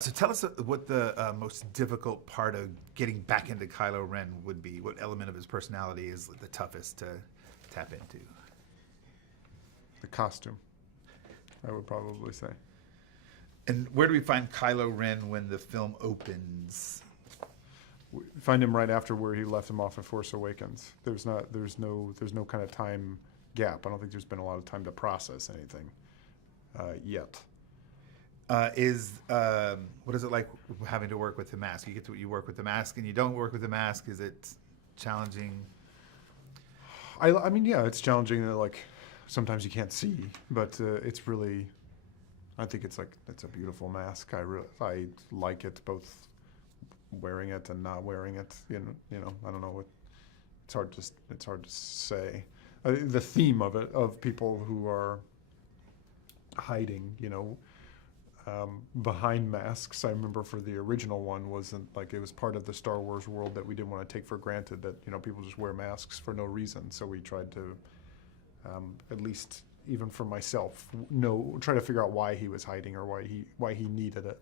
So tell us what the most difficult part of getting back into Kylo Ren would be. What element of his personality is the toughest to tap into? The costume, I would probably say. And where do we find Kylo Ren when the film opens? We find him right after where he left him off in Force Awakens. There's no kind of time gap. I don't think there's been a lot of time to process anything yet. What is it like having to work with the mask? You work with the mask and you don't work with the mask. Is it challenging? I mean, yeah, it's challenging. Like sometimes you can't see, but it's really. I think it's a beautiful mask. I like it both wearing it and not wearing it. You know, I don't know what. It's hard to say. The theme of it, of people who are hiding, behind masks. I remember for the original one wasn't like it was part of the Star Wars world that we didn't want to take for granted that people just wear masks for no reason. So we tried to, at least even for myself, try to figure out why he was hiding or why he needed it.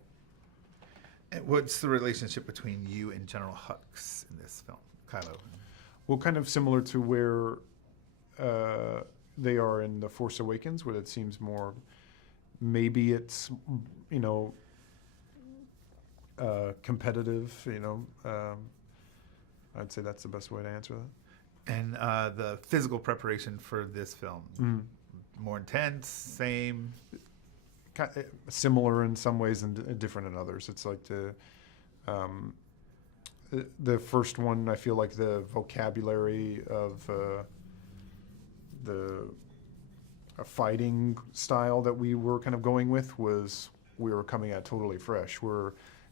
And what's the relationship between you and General Hux in this film, Kylo? Well, kind of similar to where they are in The Force Awakens, where it seems more. Maybe it's competitive. I'd say that's the best way to answer that. And the physical preparation for this film, more intense, same, similar in some ways and different in others. It's like the first one. I feel like the vocabulary of the fighting style that we were kind of going with we were coming at totally fresh.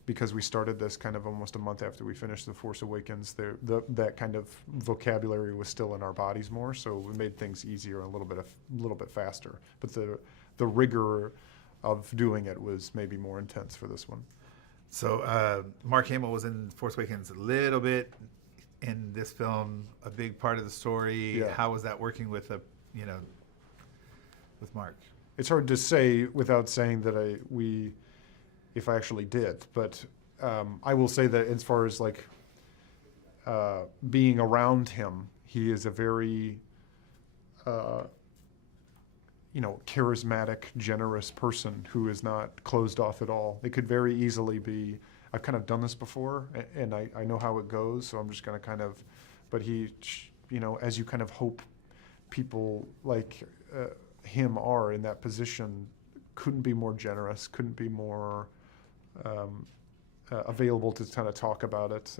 Because we started this kind of almost a month after we finished The Force Awakens, that kind of vocabulary was still in our bodies more, so we made things easier and a little bit faster. But the rigor of doing it was maybe more intense for this one. So Mark Hamill was in Force Awakens a little bit. In this film, a big part of the story. Yeah. How was that working with with Mark? It's hard to say without saying that if I actually did, but I will say that as far as like being around him, he is a very charismatic, generous person who is not closed off at all. It could very easily be, I've kind of done this before, and I know how it goes, so I'm just going to kind of, but he, as you kind of hope people like him are in that position, couldn't be more generous, couldn't be more available to kind of talk about it.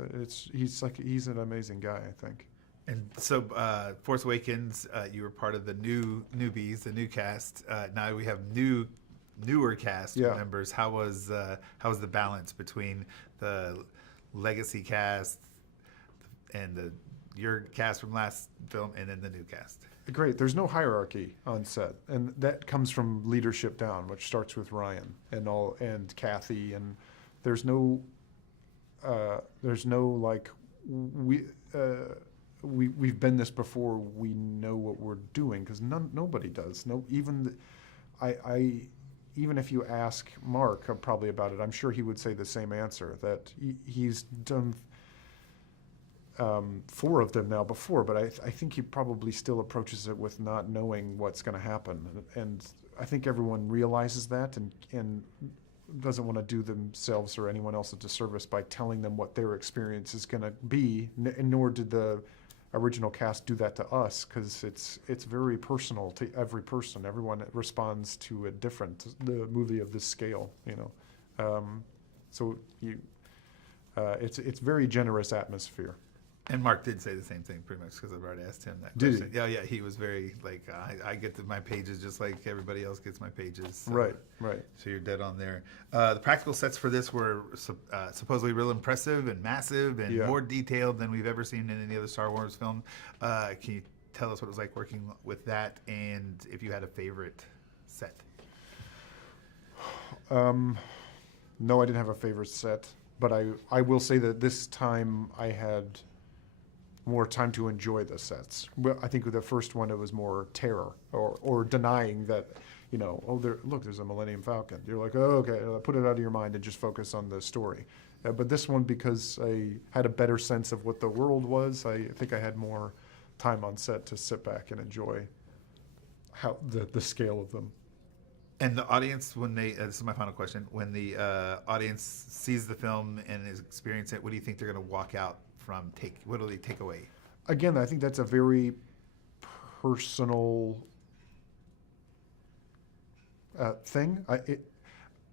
He's an amazing guy, I think. And so, Force Awakens, you were part of the newbies, the new cast. Now we have newer cast members. How was the balance between the legacy cast and your cast from last film, and then the new cast? Great. There's no hierarchy on set, and that comes from leadership down, which starts with Ryan and Kathy, and there's no like we've been this before. We know what we're doing because nobody does. Even if you ask Mark probably about it, I'm sure he would say the same answer that he's done. 4 of them now before, but I think he probably still approaches it with not knowing what's going to happen, and I think everyone realizes that and doesn't want to do themselves or anyone else a disservice by telling them what their experience is going to be, nor did the original cast do that to us, because it's very personal to every person. Everyone responds to the movie of this scale, so it's very generous atmosphere. And Mark did say the same thing pretty much because I've already asked him that Did question. he? Yeah, he was very like, I get my pages just like everybody else gets my pages. So, Right. So you're dead on there. The practical sets for this were supposedly real impressive and massive and more detailed than we've ever seen in any other Star Wars film. Can you tell us what it was like working with that, and if you had a favorite set? No, I didn't have a favorite set, but I will say that this time I had more time to enjoy the sets. Well, I think with the first one it was more terror or denying that, oh, there's a Millennium Falcon. You're like, oh, okay, put it out of your mind and just focus on the story. But this one, because I had a better sense of what the world was, I think I had more time on set to sit back and enjoy how the scale of them. And the audience, when this is my final question, when the audience sees the film and is experiencing it, what do you think they're going to walk out from? What do they take away? Again, I think that's a very personal thing.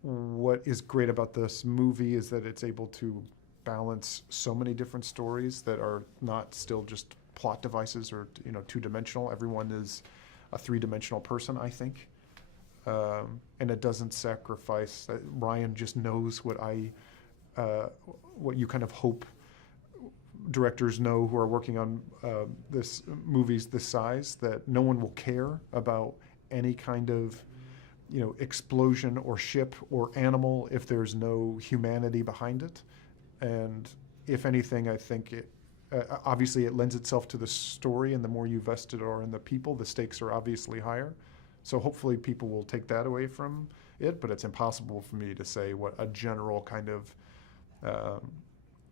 What is great about this movie is that it's able to balance so many different stories that are not still just plot devices or two-dimensional. Everyone is a three-dimensional person, I think, and it doesn't sacrifice. Ryan just knows what you kind of hope directors know who are working on movies this size, that no one will care about any kind of explosion or ship or animal if there's no humanity behind it. And if anything, I think obviously it lends itself to the story, and the more you vested are in the people, the stakes are obviously higher. So hopefully people will take that away from it, but it's impossible for me to say what a general kind of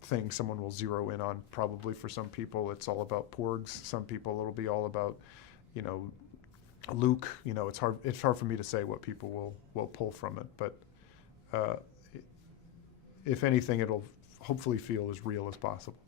thing someone will zero in on. Probably for some people it's all about porgs. Some people it'll be all about, Luke. It's hard for me to say what people will pull from it, but if anything, it'll hopefully feel as real as possible.